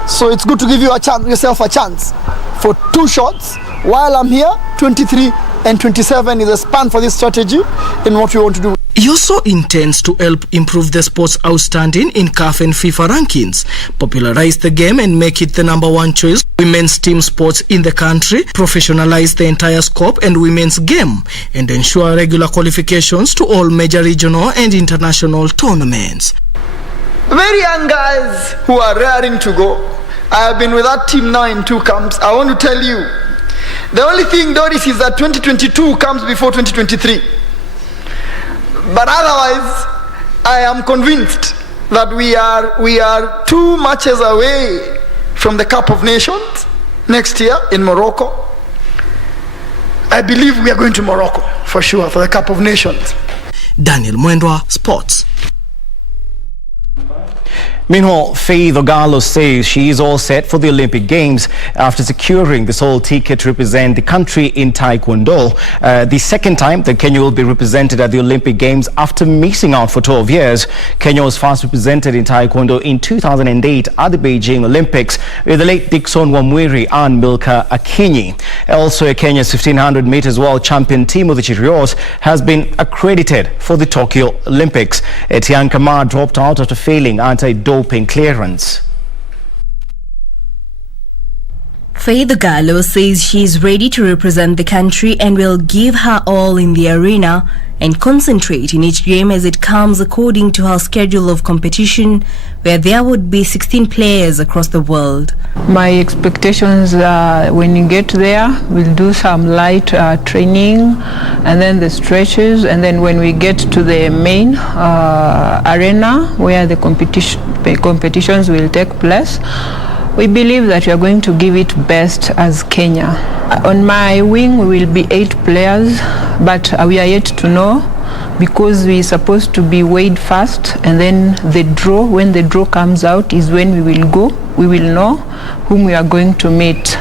so it's good to give yourself a chance for 2 shots. While I'm here, 23 and 27 is a span for this strategy in what we want to do. He also intends to help improve the sport's outstanding in CAF and FIFA rankings, popularize the game and make it the #1 choice women's team sports in the country, professionalize the entire scope and women's game, and ensure regular qualifications to all major regional and international tournaments. Very young guys who are raring to go. I have been with that team now in 2 camps. I want to tell you, the only thing, Doris, is that 2022 comes before 2023. But otherwise, I am convinced that we are 2 matches away from the Cup of Nations next year in Morocco. I believe we are going to Morocco for sure for the Cup of Nations. Daniel Mwendwa, Sports. Meanwhile, Faith Ogalo says she is all set for the Olympic Games after securing the sole ticket to represent the country in Taekwondo. The second time that Kenya will be represented at the Olympic Games after missing out for 12 years. Kenya was first represented in Taekwondo in 2008 at the Beijing Olympics with the late Dickson Wamwiri and Milka Akinyi. Also, Kenya's 1500 meters world champion Timothy Chirios has been accredited for the Tokyo Olympics. Achieng dropped out after failing anti-doping clearance. Faith Ogalo says she is ready to represent the country and will give her all in the arena and concentrate in each game as it comes according to her schedule of competition, where there would be 16 players across the world. My expectations when you get there, we'll do some light training and then the stretches, and then when we get to the main arena where the competitions will take place, we believe that we are going to give it best as Kenya. On my wing, we will be 8 players, but we are yet to know because we are supposed to be weighed first, and then the draw, when the draw comes out is when we will go. We will know whom we are going to meet.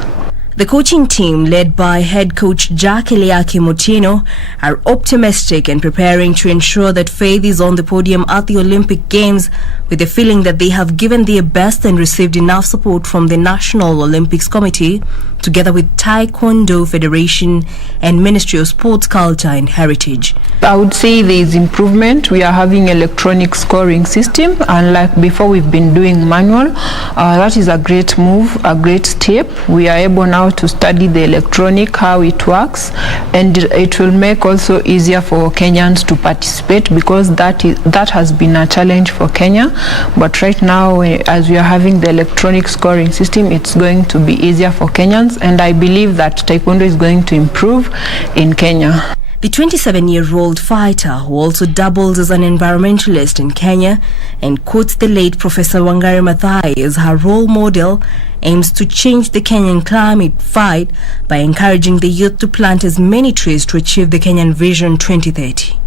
The coaching team, led by head coach Sharon Otieno, are optimistic and preparing to ensure that Faith is on the podium at the Olympic Games, with the feeling that they have given their best and received enough support from the National Olympics Committee, together with Taekwondo Federation and Ministry of Sports, Culture and Heritage. I would say there is improvement. We are having electronic scoring system, unlike before we've been doing manual. That is a great move, a great step. We are able now to study the electronic, how it works, and it will make also easier for Kenyans to participate, because that has been a challenge for Kenya. But right now, as we are having the electronic scoring system, it's going to be easier for Kenyans, and I believe that Taekwondo is going to improve in Kenya. The 27-year-old fighter, who also doubles as an environmentalist in Kenya and quotes the late Professor Wangari Maathai as her role model, aims to change the Kenyan climate fight by encouraging the youth to plant as many trees to achieve the Kenyan Vision 2030.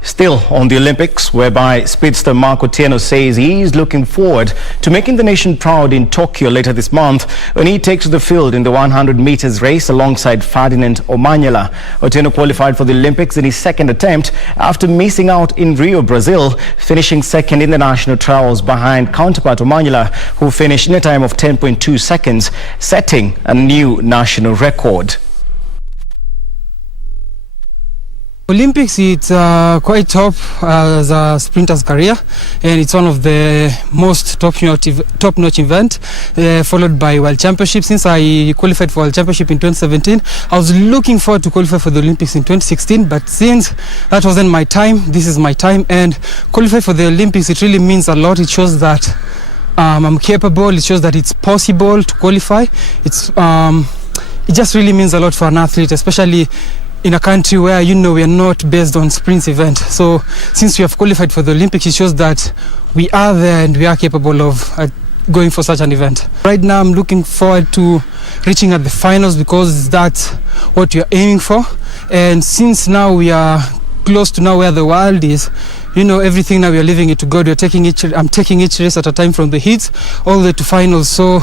Still on the Olympics, whereby speedster Otieno says he is looking forward to making the nation proud in Tokyo later this month when he takes to the field in the 100 meters race alongside Ferdinand Omanyala. Otieno qualified for the Olympics in his second attempt after missing out in Rio, Brazil, finishing second in the national trials behind counterpart Omanyala, who finished in a time of 10.2 seconds, setting a new national record. Olympics, it's quite top as a sprinter's career, and it's one of the most top-notch event, followed by World Championship. Since I qualified for World Championship in 2017, I was looking forward to qualify for the Olympics in 2016, but since that wasn't my time, this is my time, and qualify for the Olympics, it really means a lot. It shows that I'm capable, it shows that it's possible to qualify. It just really means a lot for an athlete, especially in a country where, you know, we are not based on sprints event. So since we have qualified for the Olympics, it shows that we are there and we are capable of going for such an event. Right now I'm looking forward to reaching at the finals, because that's what we are aiming for. And since now we are close to now where the world is, you know, everything now we are leaving it to God. I'm taking each race at a time, from the heats all the way to finals. So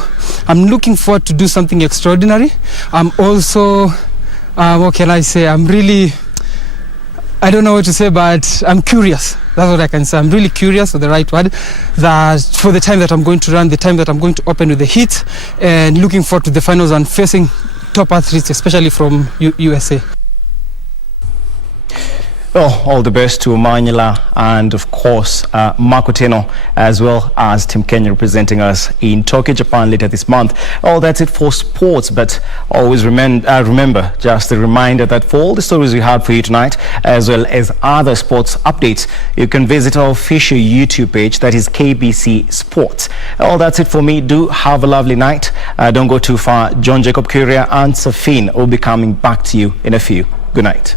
I'm looking forward to do something extraordinary. I'm also what can I say? I don't know what to say, but I'm curious. That's what I can say. I'm really curious, for the right word, that for the time that I'm going to run, the time that I'm going to open with the heat, and looking forward to the finals and facing top athletes, especially from USA. Well, all the best to Omanyala and, of course, Otieno, as well as Team Kenya representing us in Tokyo, Japan later this month. Oh, that's it for sports, but always remember, just a reminder that for all the stories we have for you tonight, as well as other sports updates, you can visit our official YouTube page, that is KBC Sports. Oh, that's it for me. Do have a lovely night. Don't go too far. John Jacob Kioria and Serfine will be coming back to you in a few. Good night.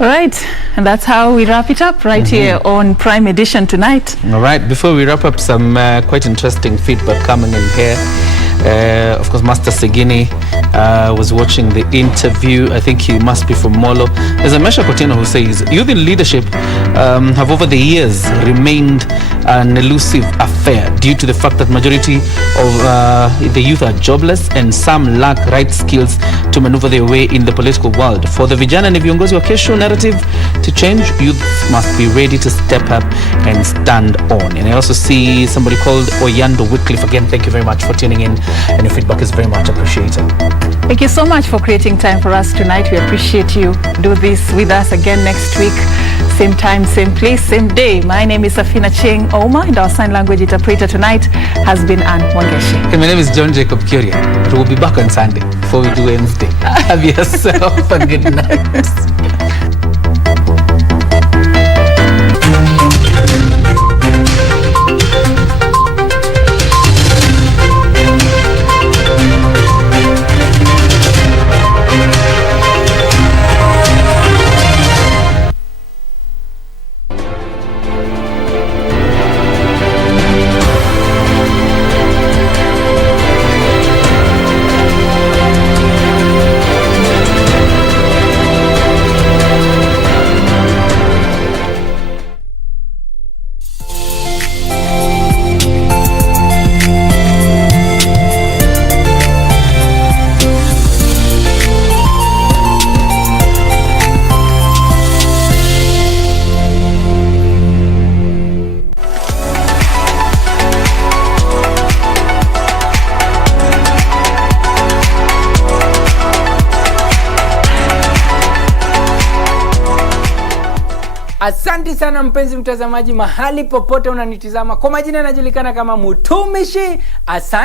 All right, and that's how we wrap it up right here on Prime Edition tonight. All right, before we wrap up, some quite interesting feedback coming in here. Of course, Master Segini was watching the interview. I think he must be from Molo. There's a Mesha Kotino who says, youth in leadership have over the years remained an elusive affair due to the fact that majority of the youth are jobless and some lack right skills to maneuver their way in the political world. For the vijana and viongozi wa kesho narrative to change, youth must be ready to step up and stand on. And I also see somebody called Oyando Wycliffe. Again, thank you very much for tuning in, and your feedback is very much appreciated. Thank you so much for creating time for us tonight. We appreciate you. Do this with us again next week. Same time, same place, same day. My name is Achieng Ouma, and our sign language interpreter tonight has been Anne Wangeshi. And my name is John Jacob Kioria. We'll be back on Sunday before we do Wednesday. Have yourself a good night. Asante sana mpenzi mtazamaji mahali popote unanitizama. Kwa majina najulikana kama Mutumishi. Asante.